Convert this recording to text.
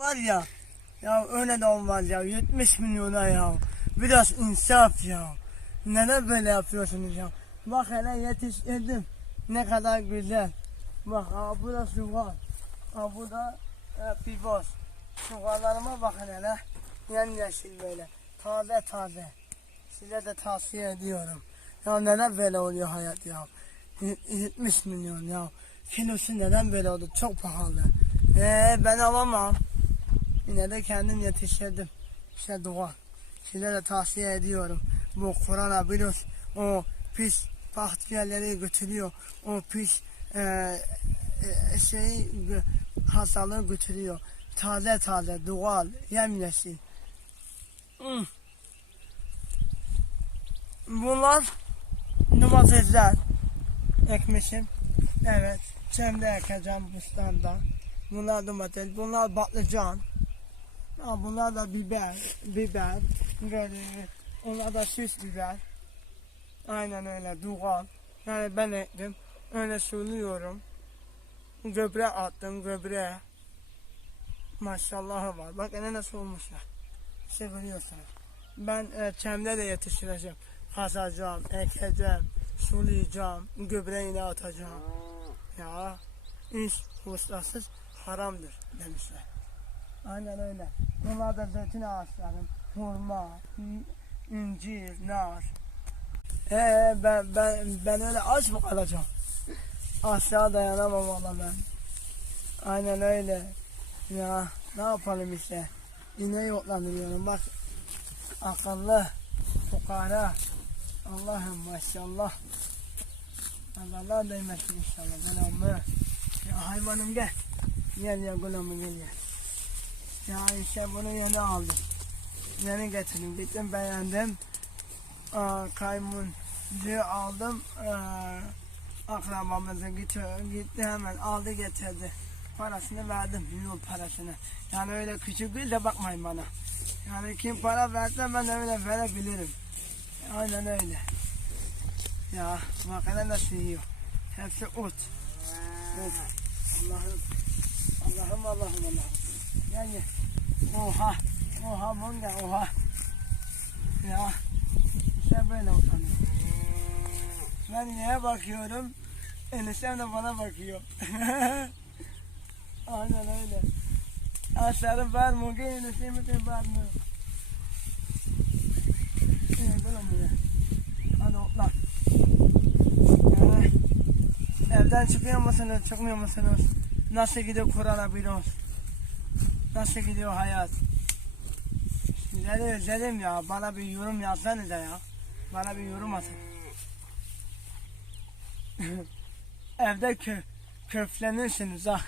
Var ya, ya öyle de olmaz ya. 70 milyona ya. Biraz insaf ya. Neden böyle yapıyorsunuz ya? Bak hele yetiştirdim. Ne kadar güzel. Bak ha bu da suvar. Ha bu da e, pivot. Suvarlarıma bakın hele. Yemyeşil böyle. Taze taze. Size de tavsiye ediyorum. Ya neden böyle oluyor hayat ya? Y- 70 milyon ya. Kilosu neden böyle oldu? Çok pahalı. Ee, ben alamam. Yine de kendim yetiştirdim. İşte dua. Size de tavsiye ediyorum. Bu koronavirüs o pis bakterileri götürüyor. O pis e, e, şeyi gö- hastalığı götürüyor. Taze taze, doğal, yemyeşil. Hmm. Bunlar domatesler ekmişim. Evet, çemde ekeceğim bustanda. Bunlar domates, bunlar patlıcan. Ha, bunlar da biber, biber. Böyle, onlar da süs biber. Aynen öyle, doğal. Yani ben ektim. Öyle suluyorum. Göbre attım, göbre. Maşallah var. Bak ne nasıl olmuşlar. İşte görüyorsunuz. Ben e, çemde de yetiştireceğim. Kazacağım, ekeceğim, sulayacağım, gübreyle atacağım. Ya iş ustasız haramdır demişler. Aynen öyle. Bunlar da zeytin ağaçlarım, hurma, in- incir, nar. Ee, ben, ben, ben öyle aç mı kalacağım? Aşağı dayanamam valla ben. Aynen öyle. Ya ne yapalım işte. İneği otlandırıyorum bak. Akıllı, fukara. Allah'ım maşallah. Allah değmesin inşallah. Gulamı. Ya hayvanım gel. Gel ya gulamı gel ya. Ya işte bunu yeni aldım. Yeni getirdim. Gittim beğendim. Aa, kaymuncu aldım. Aa, akrabamıza gitti, gitti hemen aldı getirdi. Parasını verdim. Yol parasını. Yani öyle küçük değil de bakmayın bana. Yani kim para verse ben öyle verebilirim. Aynen öyle. Ya makine nasıl yiyor? Hepsi. Ot. Allah'ım. Allah'ım Allah'ım Allah'ım. Gel gel. Oha. Oha monga oha. Ya. İşte böyle utanıyor. Ben neye bakıyorum? Eniştem de bana bakıyor. Aynen öyle. Aşağıda var mı? Gel eniştemi de var mı? Evet, oğlum buraya. Hadi otla. Ya, Evden çıkıyor musunuz, çıkmıyor musunuz? Nasıl gidiyor koronavirüs? Nasıl gidiyor hayat? Sizleri özledim ya. Bana bir yorum yazsanıza ya. Bana bir yorum atın. Evde kö köflenirsiniz ah.